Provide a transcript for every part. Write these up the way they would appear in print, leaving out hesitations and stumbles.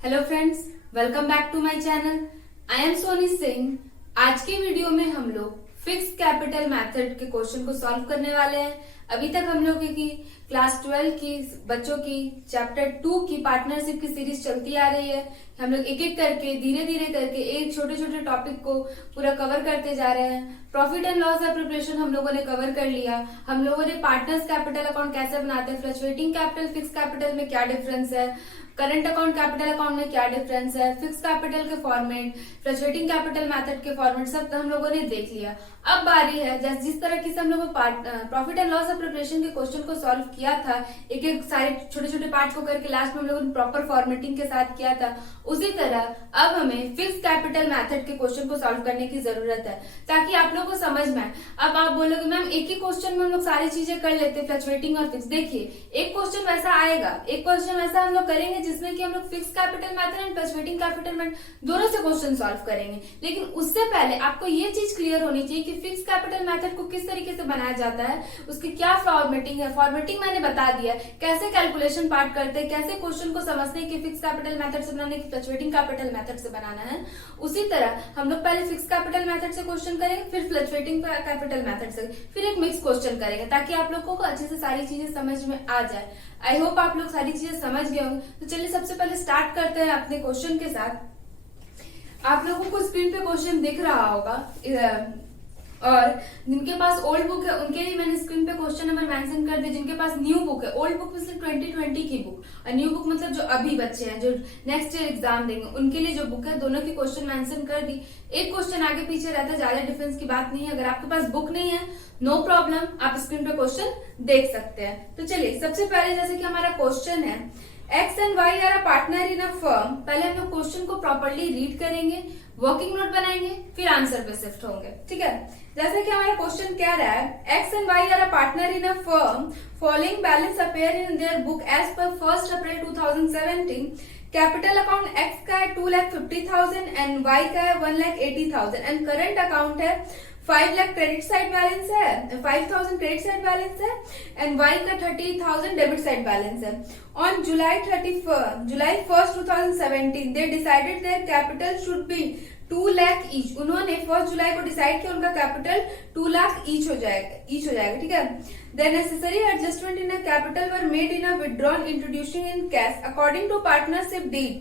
Hello friends, welcome back to my channel. I am Soni Singh. आज के video में हम लोग फिक्स कैपिटल मेथड के क्वेश्चन को सॉल्व करने वाले हैं। अभी तक हम लोग की क्लास 12 की बच्चों की चैप्टर 2 की पार्टनरशिप की सीरीज चलती आ रही है। हम लोग एक एक करके धीरे धीरे करके एक छोटे छोटे टॉपिक को पूरा कवर करते जा रहे हैं। प्रॉफिट एंड लॉस प्रिपरेशन हम लोगों ने कवर कर लिया। हम लोगों ने पार्टनर्स कैपिटल अकाउंट कैसे बनाते हैं, फ्लक्चुएटिंग कैपिटल फिक्स कैपिटल में क्या डिफरेंस है, करंट अकाउंट कैपिटल अकाउंट में क्या डिफरेंस है, फिक्स कैपिटल के फॉर्मेट, फ्लक्चुएटिंग कैपिटल मेथड के फॉर्मेट सब हम लोगों ने देख लिया। अब बारी है जिस तरह से हम लोग प्रॉफिट एंड लॉस प्रिपरेशन के क्वेश्चन को सॉल्व किया था, एक एक सारे छोटे छोटे पार्ट को करके लास्ट में हम लोगों ने प्रॉपर फॉर्मेटिंग के साथ किया था, उसी तरह अब हमें फिक्स कैपिटल मेथड के क्वेश्चन को सॉल्व करने की जरूरत है ताकि आप लोगों को समझ में आए। अब आप बोलोगे मैम एक ही क्वेश्चन में हम लोग सारी चीजें कर लेते, फ्लक्चुएटिंग और फिक्स। देखिए एक क्वेश्चन वैसा आएगा, एक क्वेश्चन वैसा हम लोग करेंगे जिसमें कि हम लोग fix capital method and fluctuating capital method दोनों से क्वेश्चन सॉल्व करेंगे। लेकिन उससे पहले आपको ये चीज क्लियर होनी चाहिए कि फिक्स कैपिटल मेथड को किस तरीके से बनाया जाता है, उसकी क्या फॉर्मेटिंग है। फॉर्मेटिंग मैंने बता दिया, कैसे कैलकुलेशन पार्ट करते हैं, कैसे क्वेश्चन को समझते हैं कि फिक्स कैपिटल मेथड से बनाने की फ्लक्चुएटिंग कैपिटल मेथड से बनाना है। उसी तरह हम लोग पहले फिक्स कैपिटल मेथड से क्वेश्चन करेंगे, फिर फ्लक्चुएटिंग कैपिटल मेथड से, फिर एक मिक्स क्वेश्चन करेंगे ताकि आप लोगों को अच्छे से सारी चीजें समझ में आ जाए। आई होप आप लोग सारी चीजें समझ गए होंगे। तो चलिए सबसे पहले स्टार्ट करते हैं अपने क्वेश्चन के साथ। आप लोगों को स्क्रीन पे क्वेश्चन दिख रहा होगा और जिनके पास ओल्ड बुक है उनके लिए मैंने स्क्रीन पे क्वेश्चन नंबर मेंशन कर दिया। जिनके पास न्यू बुक है, ओल्ड बुक मतलब 2020 की बुक और न्यू बुक मतलब जो अभी बच्चे हैं जो नेक्स्ट ईयर एग्जाम देंगे उनके लिए जो बुक है, दोनों की क्वेश्चन मेंशन कर दी। एक क्वेश्चन आगे पीछे रहता है, ज्यादा डिफरेंस की बात नहीं है। अगर आपके पास बुक नहीं है नो प्रॉब्लम, आप स्क्रीन पे क्वेश्चन देख सकते हैं। तो चलिए सबसे पहले जैसे कि हमारा क्वेश्चन है X and Y are a partner in a firm. पहले हम लोग क्वेश्चन को प्रॉपरली रीड करेंगे, वर्किंग नोट बनाएंगे, फिर आंसर पे शिफ्ट होंगे। ठीक है, जैसे कि हमारा क्वेश्चन कह रहा है X and Y are a partner in a firm, following balance appear in their book as per 1 April 2017। Capital account x का है 2,50,000 एंड वाई का है 1,80,000 एंड करंट अकाउंट है 5 लाख क्रेडिट साइड बैलेंस है, 5,000 क्रेडिट साइड बैलेंस है and Y का 30,000 debit side balance है। On July 1st, 2017, they decided their capital should be 2 lakh each. उन्होंने 1 जुलाई को डिसाइड किया उनका कैपिटल 2 लाख ईच हो जाएगा। ठीक है, the necessary adjustment in a capital were made in a withdrawn introducing in cash according to partnership deed.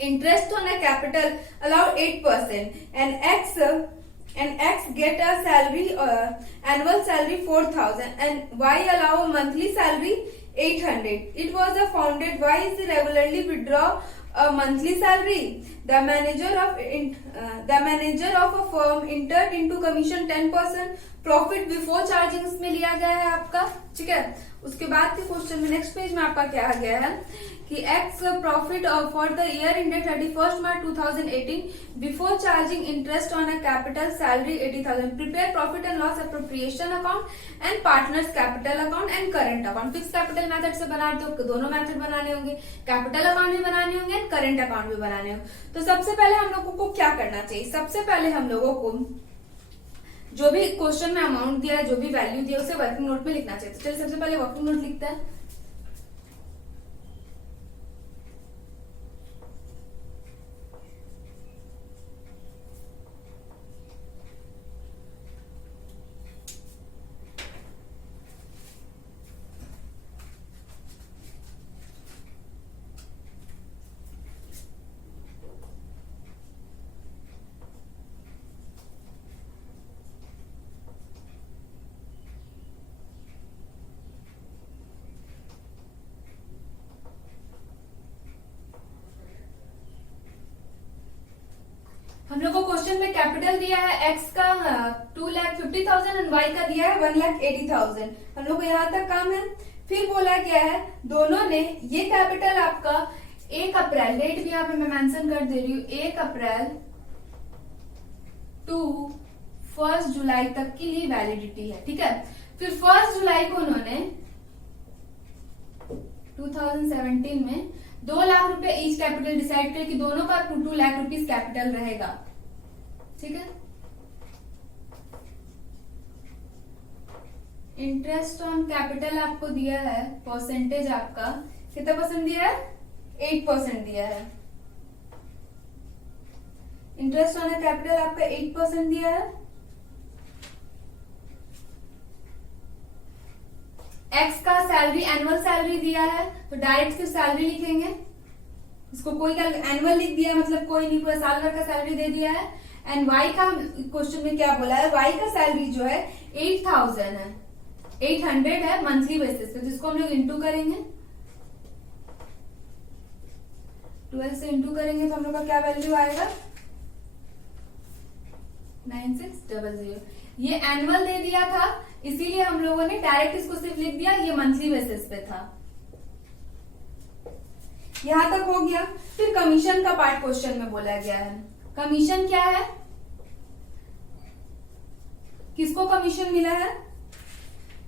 Interest on a capital allowed 8% and X get a salary annual salary 4,000 and Y allow a monthly salary 800. It was founded. Why is regularly withdraw a monthly salary? The manager of a firm entered into commission 10% profit before charging इसमें लिया गया है आपका। ठीक है, उसके बाद के क्वेश्चन में नेक्स्ट पेज में आपका क्या गया है कि x profit for the year ended 31 March 2018 before charging interest on a capital salary 80,000। Prepare profit and loss appropriation account and partners capital account and current account. Fix capital method से बनाते हो, दोनों मेथड बनाने होंगे, capital account भी बनाने होंगे and current account भी बनाने होंगे। तो सबसे पहले हम लोगों को क्या करना चाहिए, सबसे पहले हम लोगों को जो भी क्वेश्चन में अमाउंट दिया है, जो भी वैल्यू दिया है उसे वर्किंग नोट में लिखना चाहिए। तो चलिए सबसे पहले वर्किंग नोट लिखते हैं। हम लोग को क्वेश्चन में कैपिटल दिया है एक्स का 2,50,000 एंड वाई का दिया है 1,80,000। हम लोग को यहाँ तक काम है। फिर बोला गया है दोनों ने ये कैपिटल आपका 1 अप्रैल, डेट भी यहाँ पे मैं मेंशन कर दे रही हूँ, 1 अप्रैल टू 1 जुलाई तक के लिए वैलिडिटी है। ठीक है, फिर 1 जुलाई को उन्होंने 2017 में 2 लाख रुपए ईच कैपिटल डिसाइड कर कि दोनों का 2 लाख रुपीज कैपिटल रहेगा। ठीक है, इंटरेस्ट ऑन कैपिटल आपको दिया है, परसेंटेज आपका कितना परसेंट दिया है, 8% दिया है। इंटरेस्ट ऑन कैपिटल आपका 8% दिया है। एक्स का सैलरी एनुअल सैलरी दिया है, तो डायरेक्ट फिर सैलरी लिखेंगे। इसको कोई का एनुअल लिख दिया मतलब कोई नहीं, पूरा साल भर का सैलरी दे दिया है। एंड वाई का क्वेश्चन में क्या बोला है, वाई का सैलरी जो है 8000 है, 800 है मंथली बेसिस पे, जिसको हम लोग इंटू करेंगे, 12 से इंटू करेंगे तो हम लोग का क्या वैल्यू आएगा 9600। ये एनुअल दे दिया था, इसीलिए हम लोगों ने डायरेक्ट इसको सिर्फ लिख दिया, ये मंथली बेसिस पे था। यहां तक हो गया। फिर कमीशन का पार्ट क्वेश्चन में बोला गया है। कमीशन क्या है, किसको कमीशन मिला है,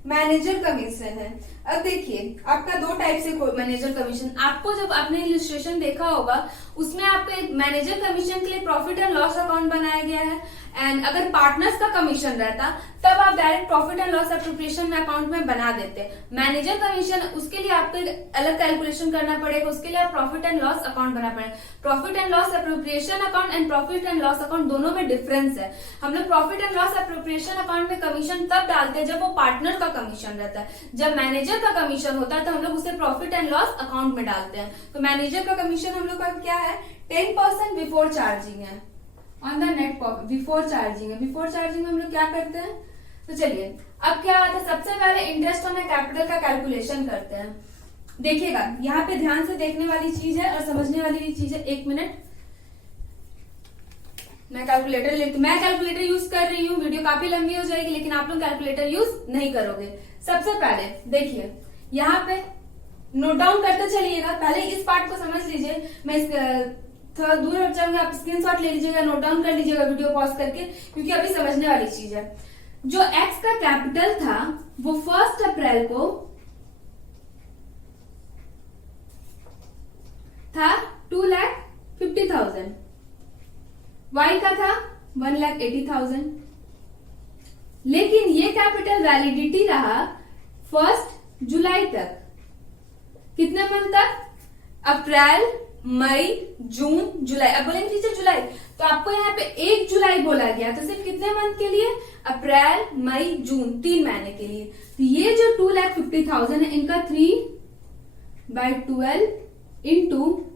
मैनेजर कमीशन है। अब देखिए आपका दो टाइप से मैनेजर कमीशन, आपको जब आपने इलस्ट्रेशन देखा होगा उसमें आपको एक मैनेजर कमीशन के लिए प्रॉफिट एंड लॉस अकाउंट बनाया गया है। एंड अगर पार्टनर्स का कमीशन रहता तब आप direct profit and loss appropriation में अकाउंट में बना देते। मैनेजर कमीशन उसके लिए आपको अलग कैलकुलेशन करना पड़ेगा, उसके लिए आप प्रॉफिट एंड लॉस अकाउंट बना पड़ेगा। Profit and loss appropriation account and profit and loss account दोनों में डिफरेंस है। हम लोग profit and loss appropriation account में कमीशन तब डालते हैं जब वो पार्टनर का कमीशन रहता है। जब मैनेजर का कमीशन होता है तो हम लोग उसे प्रॉफिट एंड लॉस अकाउंट में डालते हैं। तो मैनेजर का कमीशन हम लोग का क्या है 10% बिफोर चार्जिंग है on the net profit, before charging है। बिफोर चार्जिंग में हम लोग क्या करते हैं, तो चलिए अब क्या आता है, सबसे पहले इंटरेस्ट ऑन कैपिटल का कैलकुलेशन करते हैं। देखिएगा यहाँ पे ध्यान से देखने वाली चीज है और समझने वाली भी चीज है। एक मिनट मैं कैलकुलेटर यूज कर रही हूँ, वीडियो काफी लंबी हो जाएगी लेकिन आप लोग कैलकुलेटर यूज नहीं करोगे। सबसे पहले देखिए यहाँ पे नोट डाउन करते चलिएगा, पहले इस पार्ट को समझ लीजिए। मैं थोड़ा दूर हट जाऊंगी, आप स्क्रीनशॉट ले लीजिएगा, नोट डाउन कर लीजिएगा वीडियो पॉज करके, क्योंकि अभी समझने वाली चीज है। जो एक्स का कैपिटल था वो 1 अप्रैल को था 2,50,000, वाई का था 1,80,000। लेकिन ये कैपिटल वैलिडिटी रहा 1 जुलाई तक। कितने मंथ तक, अप्रैल मई जून जुलाई। अब बोलेंगे टीचर जुलाई, तो आपको यहाँ पे 1 जुलाई बोला गया, तो सिर्फ कितने मंथ के लिए, अप्रैल मई जून, 3 महीने के लिए। तो ये जो 2,50,000 है इनका 3/12 इंटू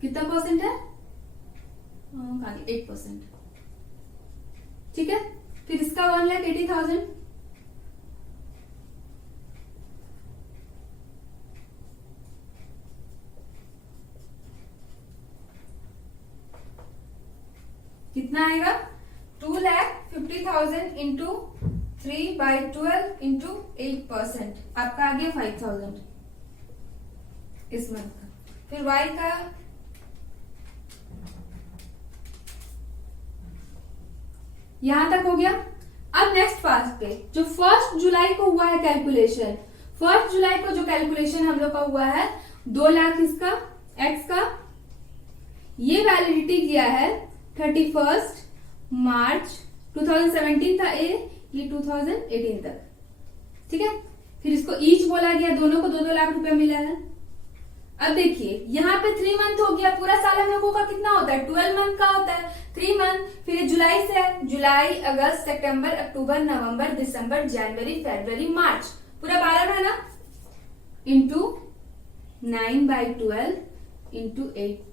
कितना परसेंट है, 8%। ठीक है, फिर इसका 1,80,000, कितना आएगा 2,50,000 इंटू 3/12 इंटू 8%, आपका आ गया 5,000 इस मंथ का। फिर वाई का यहां तक हो गया। अब नेक्स्ट पार्ट पे जो 1 जुलाई को हुआ है कैलकुलेशन, 1 जुलाई को जो कैलकुलेशन हम लोग का हुआ है 2 लाख इसका एक्स का, ये वैलिडिटी किया है 31 मार्च 2017 था ये 2018 तक। ठीक है, फिर इसको ईच बोला गया, दोनों को 2-2 लाख रुपया मिला है। अब देखिए यहाँ पे 3 मंथ हो गया, पूरा साल हम लोगों का कितना होता है 12 मंथ का होता है, 3 मंथ। फिर ये जुलाई से है, जुलाई अगस्त सितंबर अक्टूबर नवंबर दिसंबर जनवरी फरवरी मार्च, पूरा 12 महीना इंटू 9/12 इंटू 8।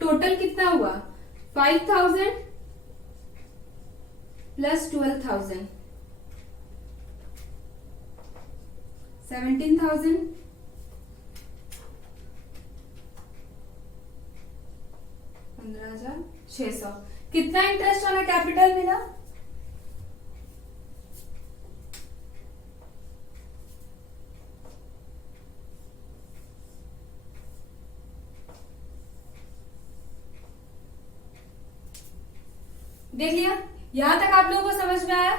टोटल कितना हुआ 5,000 प्लस 12,000 17,000 15,600। कितना इंटरेस्ट वाला कैपिटल मिला, देख लिया। यहां तक आप लोगों को समझ में आया।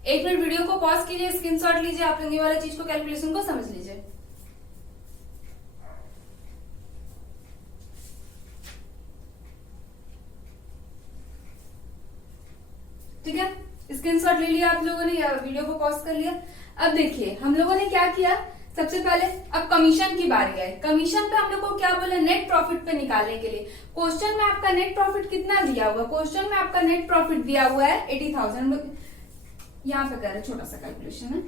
1 मिनट वीडियो को पॉज कीजिए, स्क्रीनशॉट लीजिए, आप लोग ये वाला चीज को कैलकुलेशन को समझ लीजिए। ठीक है, स्क्रीनशॉट ले लिया आप लोगों ने या वीडियो को पॉज कर लिया। अब देखिए हम लोगों ने क्या किया, सबसे पहले अब कमीशन की बारी है। कमीशन पे हम लोग को क्या बोला, नेट प्रॉफिट पे निकालने के लिए। क्वेश्चन में आपका नेट प्रॉफिट कितना दिया हुआ, क्वेश्चन में आपका नेट प्रॉफिट दिया हुआ है 80,000। यहां पे कर रहे छोटा सा कैलकुलेशन है।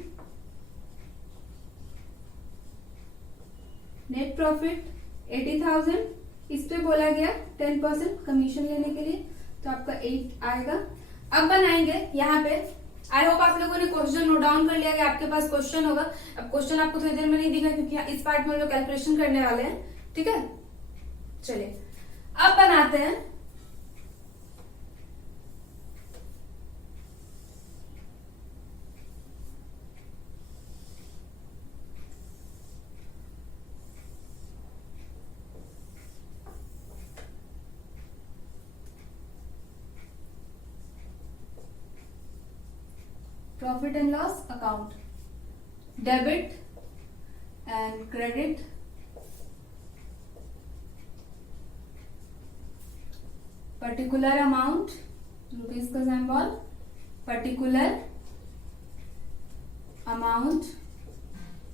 नेट प्रॉफिट 80,000, इस पे बोला गया 10% कमीशन लेने के लिए, तो आपका 8 आएगा। अब बनाएंगे यहाँ पे, आई होप आप लोगों ने क्वेश्चन नोट डाउन कर लिया कि आपके पास क्वेश्चन होगा। अब क्वेश्चन आपको थोड़ी देर में नहीं दिखा क्योंकि इस पार्ट में हम लोग कैलकुलेशन करने वाले हैं। ठीक है, चलिए अब बनाते हैं। Profit and loss account, debit and credit, particular amount, rupees का सिंबल, पर्टिकुलर अमाउंट,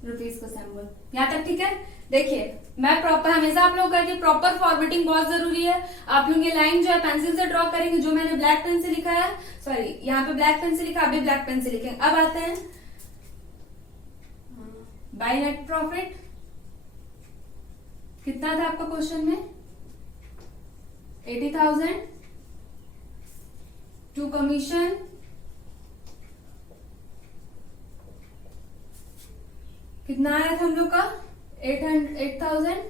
रुपीज का सिंबल। यहां तक ठीक है। देखिए मैं प्रॉपर, हमेशा आप लोग करके प्रॉपर फॉर्मेटिंग बहुत जरूरी है। आप लोग ये लाइन जो है पेंसिल से ड्रॉ करेंगे, जो मैंने ब्लैक पेन से लिखा है, सॉरी यहाँ पे ब्लैक पेन से लिखा, आप भी ब्लैक पेन से लिखेंगे। अब आते हैं बाय नेट प्रॉफिट, कितना था आपका क्वेश्चन में, 80,000 टू कमीशन, कितना आया था हम लोग का 8,000,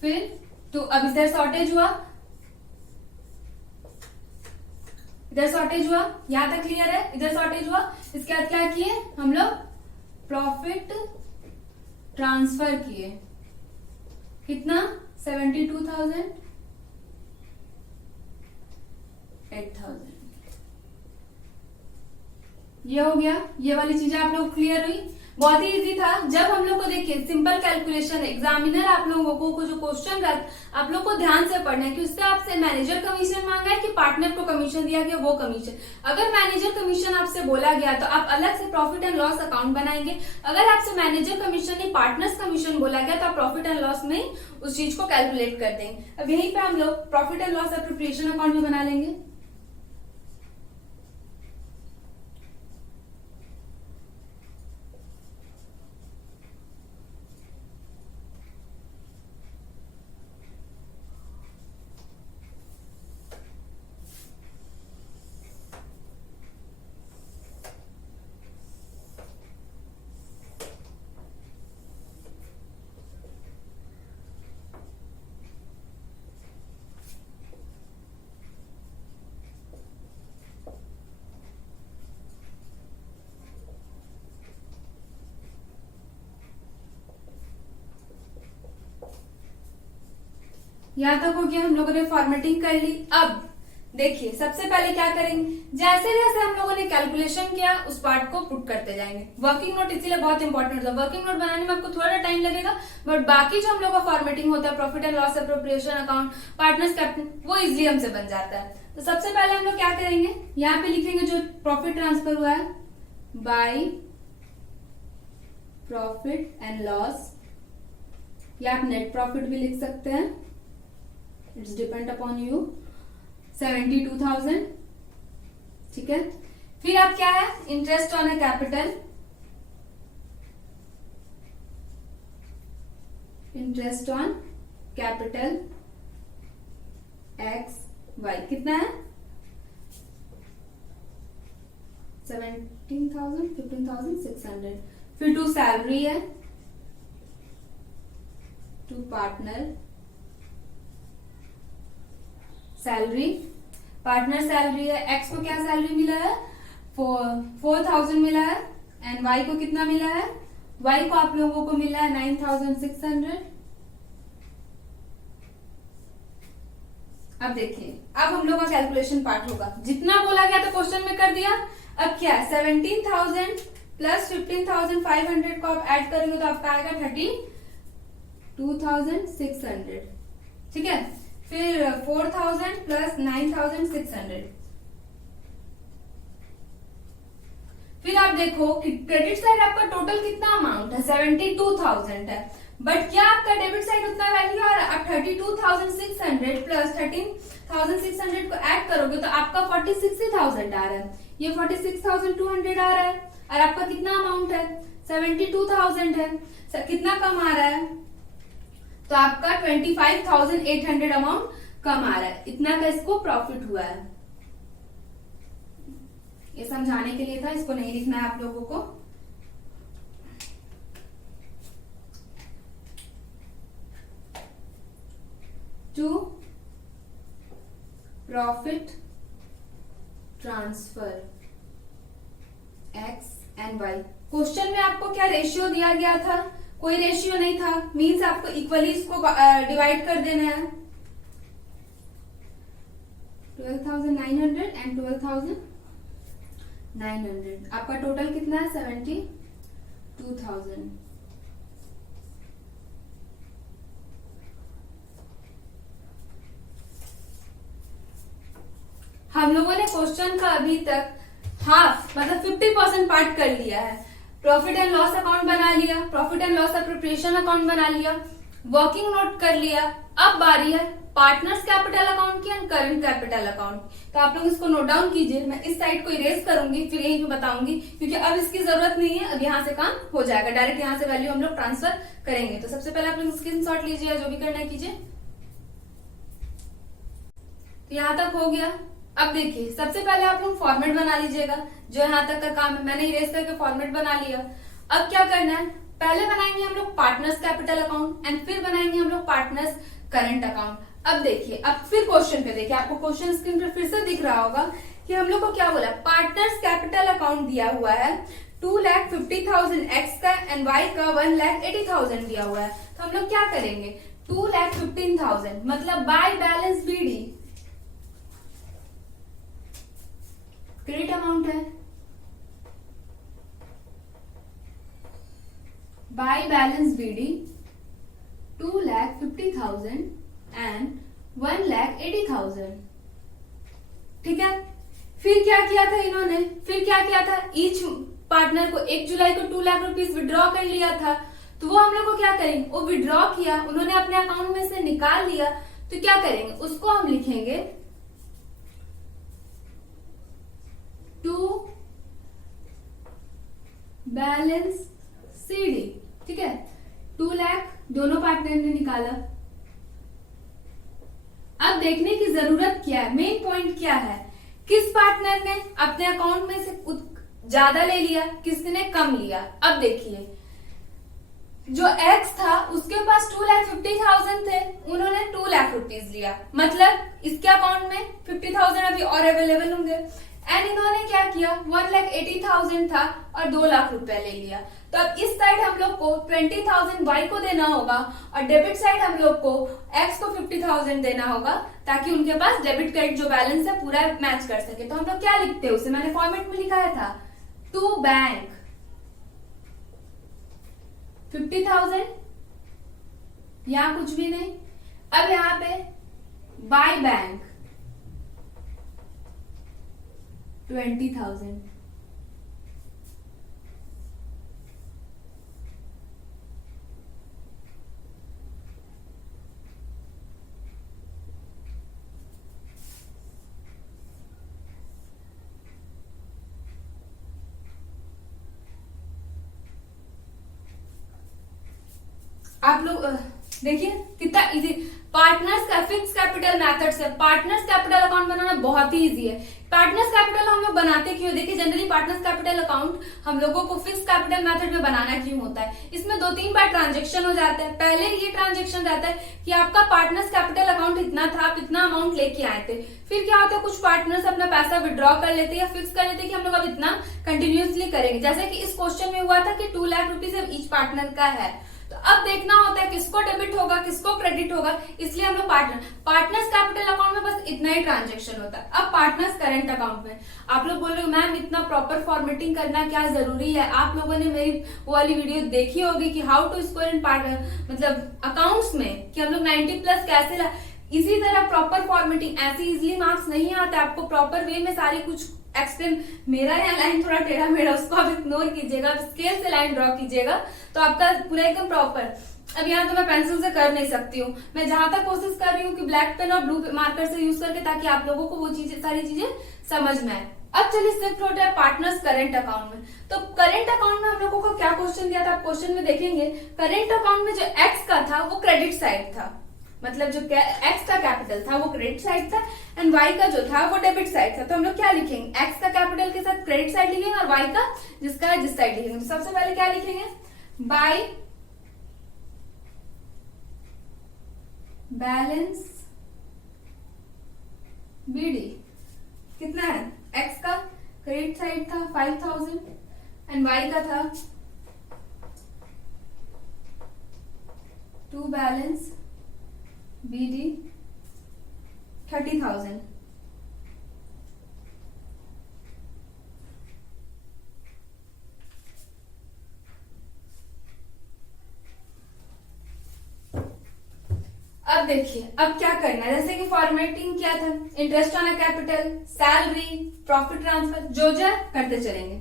फिर तो अब इधर शॉर्टेज हुआ, इधर शॉर्टेज हुआ, यहां तक क्लियर है, इधर शॉर्टेज हुआ। इसके बाद क्या किए हम लोग, प्रॉफिट ट्रांसफर किए, कितना 72,000, 8,000। ये हो गया, ये वाली चीजें आप लोग क्लियर हुई। बहुत ही इजी था। जब हम लोग को देखिए सिंपल कैलकुलेशन, एग्जामिनर आप लोगों को जो क्वेश्चन आप लोग को ध्यान से पढ़ना है कि उससे आपसे मैनेजर कमीशन मांगा है कि पार्टनर को कमीशन दिया गया वो कमीशन। अगर मैनेजर कमीशन आपसे बोला गया तो आप अलग से प्रॉफिट एंड लॉस अकाउंट बनाएंगे। अगर आपसे मैनेजर कमीशन नहीं पार्टनर्स कमीशन बोला गया तो आप प्रॉफिट एंड लॉस में उस चीज को कैलकुलेट कर देंगे। अब यहीं पे हम लोग profit and loss appropriation account भी बना लेंगे। यहां तक हो गया, हम लोगों ने फॉर्मेटिंग कर ली। अब देखिए सबसे पहले क्या करेंगे, जैसे जैसे हम लोगों ने कैलकुलेशन किया उस पार्ट को पुट करते जाएंगे। वर्किंग नोट इसीलिए बहुत इंपॉर्टेंट है। वर्किंग नोट बनाने में आपको थोड़ा टाइम लगेगा, बट बाकी जो हम लोग का फॉर्मेटिंग होता है, profit and loss appropriation account, partners capital, वो इजिली हमसे बन जाता है। तो सबसे पहले हम लोग क्या करेंगे, यहाँ पे लिखेंगे जो प्रॉफिट ट्रांसफर हुआ है बाय प्रॉफिट एंड लॉस, या आप नेट प्रॉफिट भी लिख सकते हैं, इट्स डिपेंड अपॉन यू, 72,000। ठीक है, फिर आप क्या है, interest on A capital, interest on capital X Y, कितना है 17,000, 15,600। फिर टू सैलरी है, to partner salary, partner salary है। एक्स को क्या सैलरी मिला है, 4,000 मिला है, एंड वाई को कितना मिला है, वाई को आप लोगों को मिला है 9,600। अब देखिए अब हम लोग का कैलकुलेशन पार्ट होगा, जितना बोला गया था क्वेश्चन में कर दिया। अब क्या 17,000 प्लस 15,500 को आप ऐड करेंगे तो आपका आएगा 32,600। ठीक है, फिर 4,000 प्लस 9,600। फिर आप देखो कि क्रेडिट साइड आपका टोटल कितना अमाउंट है, 72,000 है, बट क्या आपका डेबिट साइड उतना वैल्यू आ रहा है? आप 32,600 प्लस 13,600 को ऐड करोगे तो आपका 46,000 आ रहा है, ये 46,200 आ रहा है, और आपका कितना अमाउंट है 72,000 है। कितना कम आ रहा है? तो आपका 25,800 अमाउंट कम आ रहा है। इतना का इसको प्रॉफिट हुआ है। ये समझाने के लिए था, इसको नहीं लिखना है आप लोगों को। To profit transfer X and Y. Question में आपको क्या रेशियो दिया गया था? कोई रेशियो नहीं था, मीन्स आपको इक्वली इसको डिवाइड कर देना है। 12,900 एंड 12,900, आपका टोटल कितना है 72,000। हम लोगों ने क्वेश्चन का अभी तक हाफ मतलब 50% पार्ट कर लिया है। प्रॉफिट एंड लॉस अकाउंट बना लिया, profit and loss appropriation account बना लिया, वर्किंग नोट कर लिया। अब बारी है पार्टनर्स कैपिटल अकाउंट की एंड करंट कैपिटल अकाउंट। तो आप लोग इसको नोट डाउन कीजिए, मैं इस साइड को इरेज करूंगी फिर यहीं पे बताऊंगी, क्योंकि अब इसकी जरूरत नहीं है। अब यहाँ से काम हो जाएगा, डायरेक्ट यहाँ से वैल्यू हम लोग ट्रांसफर करेंगे। तो सबसे पहले आप लोग स्क्रीनशॉट लीजिए, जो भी करना है कीजिए। तो यहाँ तक हो गया। अब देखिए सबसे पहले आप लोग फॉर्मेट बना लीजिएगा, जो यहाँ तक का काम है मैंने इरेज करके फॉर्मेट बना लिया। अब क्या करना है, पहले बनाएंगे हम लोग पार्टनर्स कैपिटल अकाउंट एंड फिर बनाएंगे हम लोग पार्टनर्स करंट अकाउंट। अब देखिए, अब फिर क्वेश्चन पे देखिए, आपको क्वेश्चन स्क्रीन पे फिर से दिख रहा होगा कि हम लोग को क्या बोला, पार्टनर्स कैपिटल अकाउंट दिया हुआ है 2,50,000 एक्स का एंड वाई का 1,80,000 दिया हुआ है। तो हम लोग क्या करेंगे, 2,15,000 मतलब by balance BD credit amount है, बाय बैलेंस बीडी 2,50,000 एंड 1,80,000। ठीक है, फिर क्या किया था इन्होंने, फिर क्या किया था, ईच पार्टनर को 1 जुलाई को 2 लाख रुपीस विड्रॉ कर लिया था। तो वो हम लोग को क्या करेंगे, वो विड्रॉ किया, उन्होंने अपने अकाउंट में से निकाल लिया। तो क्या करेंगे, उसको हम लिखेंगे टू बैलेंस सीडी। ठीक है, 2 लाख दोनों पार्टनर ने निकाला। अब देखने की जरूरत क्या है, मेन पॉइंट क्या है, किस पार्टनर ने अपने अकाउंट में से ज्यादा ले लिया, किसने कम लिया। अब देखिए जो एक्स था उसके पास 2,50,000 थे, उन्होंने 2 लाख रुपीज लिया, मतलब इसके अकाउंट में 50,000 अभी और अवेलेबल होंगे। एंड इन्होंने क्या किया, 1,80,000 था और 2 लाख रुपया ले लिया। तो अब इस साइड हम लोग को 20,000 वाई को देना होगा और डेबिट साइड हम लोग को एक्स को 50,000 देना होगा, ताकि उनके पास डेबिट क्रेडिट जो बैलेंस है पूरा मैच कर सके। तो हम लोग क्या लिखते हैं, उसे मैंने फॉर्मेट में लिखाया था, टू बैंक 50,000, यहां कुछ भी नहीं। अब यहाँ पे बाय बैंक 20,000। आप लोग देखिए कितना इजी, पार्टनर्स का फिक्स कैपिटल मेथड से पार्टनर्स कैपिटल अकाउंट बनाना बहुत ही इजी है। पार्टनर्स कैपिटल हम लोग बनाते क्यों, देखिए जनरली पार्टनर्स कैपिटल अकाउंट हम लोगों को फिक्स कैपिटल मेथड में बनाना क्यों होता है, इसमें 2-3 बार ट्रांजेक्शन हो जाता है। पहले ये ट्रांजेक्शन रहता है कि आपका पार्टनर्स कैपिटल अकाउंट इतना था, आप इतना अमाउंट लेके आए थे। फिर क्या होता है, कुछ पार्टनर्स अपना पैसा विड्रॉ कर लेते हैं या फिक्स कर लेते हैं कि हम लोग अब इतना कंटिन्यूसली करेंगे। जैसे कि इस क्वेश्चन में हुआ था कि 2 लाख रुपीज ईच पार्टनर का है, तो अब देखना होता है किसको डेबिट होगा किसको क्रेडिट होगा, इसलिए हम लोग पार्टनर्स कैपिटल अकाउंट में बस इतना ही ट्रांजेक्शन होता है। अब पार्टनर्स करंट अकाउंट में आप लोग बोल रहे हो मैम इतना प्रॉपर फॉर्मेटिंग करना क्या जरूरी है। आप लोगों ने मेरी वो वाली वीडियो देखी होगी कि हाउ टू स्कोर इन मतलब अकाउंट्स में, कि हम लोग 90+ कैसे इसी तरह प्रॉपर फॉर्मेटिंग, ऐसे इजिली मार्क्स नहीं आता, आपको प्रॉपर वे में सारी कुछ एक्सप्लेन। मेरा यहाँ लाइन थोड़ा टेढ़ा मेढ़ा, उसको आप इग्नोर कीजिएगा, स्केल से लाइन ड्रॉ कीजिएगा तो आपका पूरा एकदम प्रॉपर। अब यहाँ तो मैं पेंसिल से कर नहीं सकती हूँ, मैं जहां तक कोशिश कर रही हूँ कि ब्लैक पेन और ब्लू मार्कर से यूज करके, ताकि आप लोगों को वो चीजें सारी चीजें समझ में आए। अब चलिए शिफ्ट होते हैं पार्टनर्स करंट अकाउंट में। तो करंट अकाउंट में हम लोगों को क्या क्वेश्चन दिया था, आप क्वेश्चन में देखेंगे करंट अकाउंट में जो एक्स का था वो क्रेडिट साइड था, मतलब जो एक्स का कैपिटल था वो क्रेडिट साइड था एंड वाई का जो था वो डेबिट साइड था। तो हम लोग क्या लिखेंगे, एक्स का कैपिटल के साथ क्रेडिट साइड लिखेंगे और वाई का जिसका है जिस साइड लिखेंगे। तो सबसे पहले क्या लिखेंगे, बाय बैलेंस बीडी। कितना है, एक्स का क्रेडिट साइड था 5000 एंड वाई का था टू बैलेंस BD 30,000। अब देखिए अब क्या करना है, जैसे कि फॉर्मेटिंग क्या था, interest on a capital, salary, profit transfer, जो जो करते चलेंगे।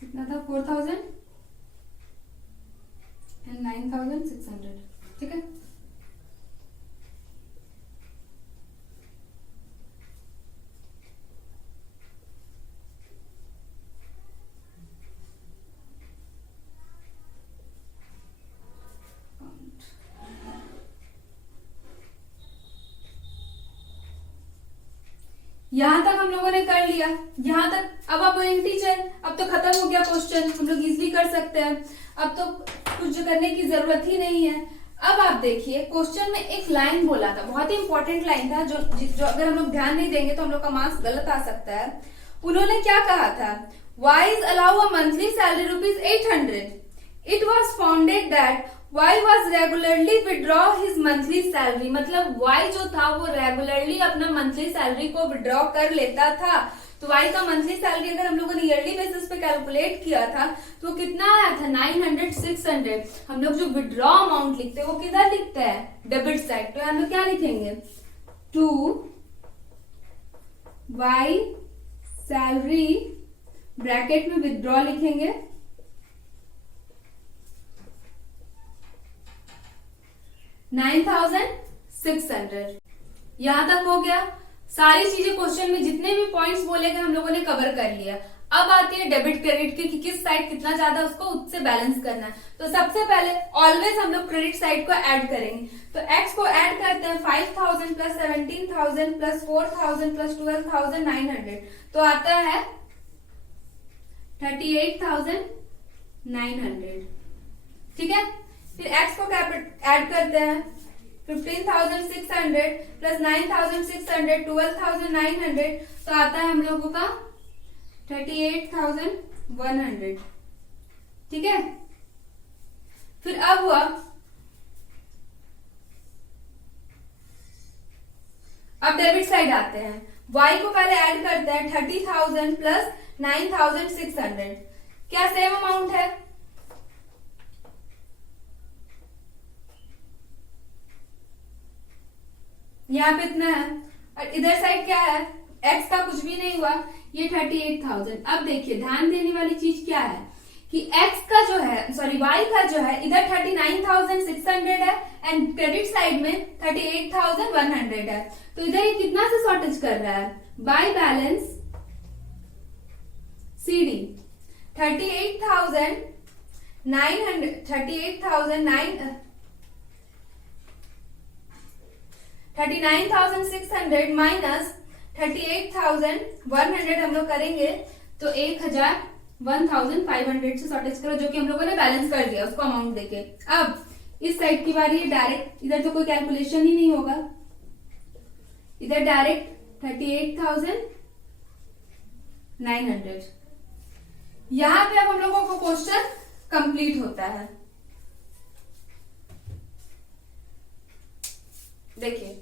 कितना था, 4000 एंड 9600, ठीक है। यहां तक हम लोगों ने कर लिया, यहां तक। अब आप बोलेंगे टीचर अब तो खत्म हो गया क्वेश्चन, हम लोग इजीली कर सकते हैं, अब तो कुछ करने की जरूरत ही नहीं है। अब आप देखिए क्वेश्चन में एक लाइन बोला था, बहुत ही इंपॉर्टेंट लाइन था, जो अगर हम लोग ध्यान नहीं देंगे तो हम लोग का मार्क्स गलत आ सकता है। उन्होंने क्या कहा था, wise allow a monthly salary ₹800। It was founded that Y was regularly withdraw his monthly salary, मतलब Y जो था वो रेगुलरली अपना मंथली सैलरी को विड्रॉ कर लेता था। तो Y का मंथली सैलरी अगर हम लोगों ने ईयरली बेसिस पे कैलकुलेट किया था तो कितना आया था, 900 600। हम लोग जो विड्रॉ अमाउंट लिखते हैं वो किधर लिखते हैं, डेबिट साइड। तो हम लोग क्या लिखेंगे, टू Y सैलरी ब्रैकेट में विड्रॉ लिखेंगे, $9,600। यहां तक हो गया, सारी चीजें क्वेश्चन में जितने भी पॉइंट्स बोले गए हम लोगों ने कवर कर लिया। अब आती है डेबिट क्रेडिट की, कि किस साइड कितना ज्यादा उसको उससे बैलेंस करना है। तो सबसे पहले ऑलवेज हम लोग क्रेडिट साइड को ऐड करेंगे। तो एक्स को ऐड करते हैं, 5000 प्लस 17,000 प्लस 4000 प्लस 12,900, तो आता है 38,900, ठीक है। फिर x को ऐड करते हैं, 15,600 प्लस 9,600 12,900, तो आता है हम लोगों का 38,100, ठीक है। फिर अब हुआ, अब डेबिट साइड आते हैं, y को पहले ऐड करते हैं, 30,000 प्लस 9,600, क्या सेम अमाउंट है, यहाँ पे इतना है, और इधर साइड क्या है, x का कुछ भी नहीं हुआ, ये 38,000। अब देखिए ध्यान देने वाली चीज क्या है कि x का जो है, सॉरी y का जो है इधर 39,600 है एंड क्रेडिट साइड में 38,100 है। तो इधर ये कितना से शॉर्टेज कर रहा है, बाय बैलेंस CD 39,600 माइनस 38,100 हम लोग करेंगे तो 1500 से शॉर्टेज करो, जो कि हम लोगों ने बैलेंस कर दिया उसको अमाउंट देके। अब इस साइड की बारी है डायरेक्ट, इधर तो कोई कैलकुलेशन ही नहीं होगा, इधर डायरेक्ट 38,900। यहां पे अब हम लोगों को क्वेश्चन कंप्लीट होता है। देखिए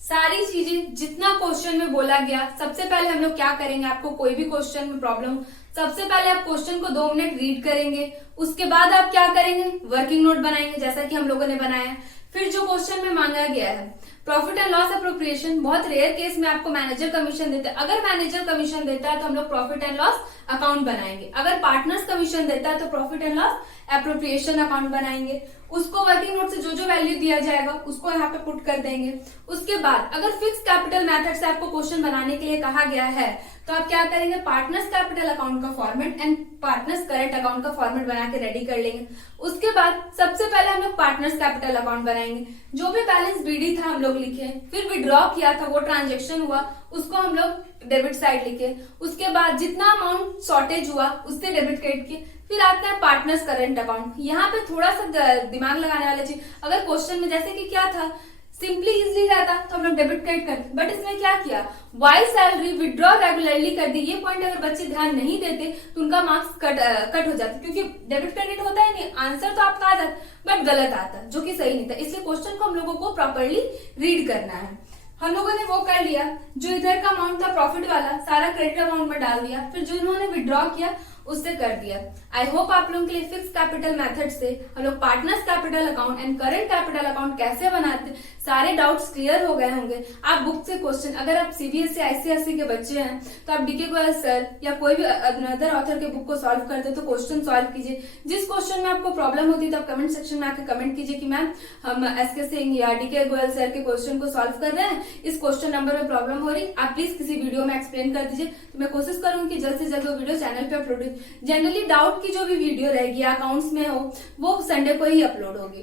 सारी चीजें जितना क्वेश्चन में बोला गया, सबसे पहले हम लोग क्या करेंगे, आपको कोई भी क्वेश्चन में प्रॉब्लम, सबसे पहले आप क्वेश्चन को 2 मिनट रीड करेंगे, उसके बाद आप क्या करेंगे, वर्किंग नोट बनाएंगे जैसा कि हम लोगों ने बनाया। फिर जो क्वेश्चन में मांगा गया है प्रॉफिट एंड लॉस अप्रोप्रिएशन, बहुत रेयर केस में आपको मैनेजर कमीशन देता है, अगर मैनेजर कमीशन देता है तो हम लोग प्रॉफिट एंड लॉस अकाउंट बनाएंगे, अगर पार्टनर्स कमीशन देता है तो profit and loss appropriation account बनाएंगे। उसको वर्किंग नोट से जो जो वैल्यू दिया जाएगा उसको यहाँ पे पुट कर देंगे। उसके बाद अगर फिक्स कैपिटल मेथड से आपको क्वेश्चन बनाने के लिए कहा गया है तो आप क्या करेंगे, पार्टनर्स कैपिटल अकाउंट का format and partners current account का फॉर्मेट बना के रेडी कर लेंगे। उसके बाद सबसे पहले हम लोग पार्टनर्स कैपिटल अकाउंट बनाएंगे, जो भी बैलेंस बीडी था हम लोग लिखे, फिर विड्रॉ किया था वो ट्रांजेक्शन हुआ उसको हम लोग डेबिट साइड लिखे, उसके बाद जितना अमाउंट शॉर्टेज हुआ उससे डेबिट क्रेडिट किए, फिर आता है पार्टनर्स करंट अकाउंट। यहाँ पे थोड़ा सा दिमाग लगाने वाला चीज, अगर क्वेश्चन में जैसे कि क्या था, सिंपली इजली रहता तो हम लोग डेबिट क्रेडिट करते, बट इसमें क्या किया, वाई सैलरी विड्रॉ रेगुलरली कर दी। ये पॉइंट अगर बच्चे ध्यान नहीं देते तो उनका मार्क्स कट हो जाता, क्योंकि डेबिट क्रेडिट होता है नहीं, आंसर तो आपका आ जाता बट गलत आता, जो कि सही नहीं था। इसलिए क्वेश्चन को हम लोगों को प्रॉपरली रीड करना है। हम लोगों ने वो कर लिया, जो इधर का अमाउंट था प्रॉफिट वाला सारा क्रेडिट अमाउंट में डाल दिया, फिर जो इन्होंने विड्रॉ किया उससे कर दिया। आई होप आप लोगों के लिए फिक्स कैपिटल मेथड से हम लोग partners capital account and current capital account कैसे बनाते सारे डाउट्स क्लियर हो गए होंगे। आप बुक से क्वेश्चन, अगर आप सीबीएसई आईसीएसई के बच्चे हैं तो आप डीके गोयल सर या कोई भी अदर ऑथर के बुक को सॉल्व करते तो क्वेश्चन सॉल्व कीजिए। जिस क्वेश्चन में आपको प्रॉब्लम होती है तो आप कमेंट सेक्शन में आकर कमेंट कीजिए कि मैम हम एसके सिंह या डीके गोयल सर के क्वेश्चन को सॉल्व कर रहे हैं, इस क्वेश्चन नंबर में प्रॉब्लम हो रही, आप प्लीज किसी वीडियो में एक्सप्लेन कर दीजिए। तो मैं कोशिश करूंगी कि जल्द से जल्द वो वीडियो चैनल पे अपलोड हो। जनरली डाउट की जो भी वीडियो रहेगी अकाउंट्स में हो वो संडे को ही अपलोड होगी,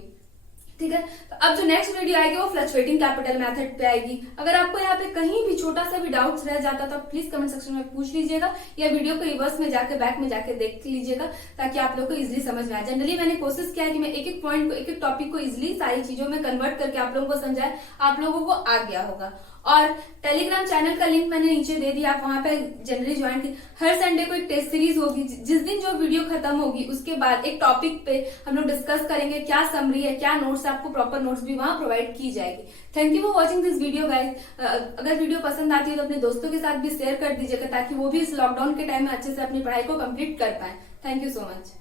ठीक है। तो अब जो नेक्स्ट वीडियो आएगी वो फ्लक्चुएटिंग कैपिटल मेथड पे आएगी। अगर आपको यहाँ पे कहीं भी छोटा सा भी डाउट्स रह जाता तो प्लीज कमेंट सेक्शन में पूछ लीजिएगा, या वीडियो को रिवर्स में जाके बैक में जाके देख लीजिएगा ताकि आप लोग को इजीली समझ में आए। जनरली मैंने कोशिश किया कि मैं एक एक पॉइंट को, एक एक टॉपिक को इजीली सारी चीजों में कन्वर्ट करके आप लोगों को समझाए, आप लोगों को आ गया होगा। और टेलीग्राम चैनल का लिंक मैंने नीचे दे दिया, आप वहां पे जनरली ज्वाइन की। हर संडे को एक टेस्ट सीरीज होगी, जिस दिन जो वीडियो खत्म होगी उसके बाद एक टॉपिक पे हम लोग डिस्कस करेंगे, क्या समरी है, क्या नोट्स, आपको प्रॉपर नोट्स भी वहां प्रोवाइड की जाएगी। Thank you for watching this video guys. अगर वीडियो पसंद आती है तो अपने दोस्तों के साथ भी शेयर कर दीजिएगा ताकि वो भी इस लॉकडाउन के टाइम में अच्छे से अपनी पढ़ाई को कंप्लीट कर पाए। Thank you so much.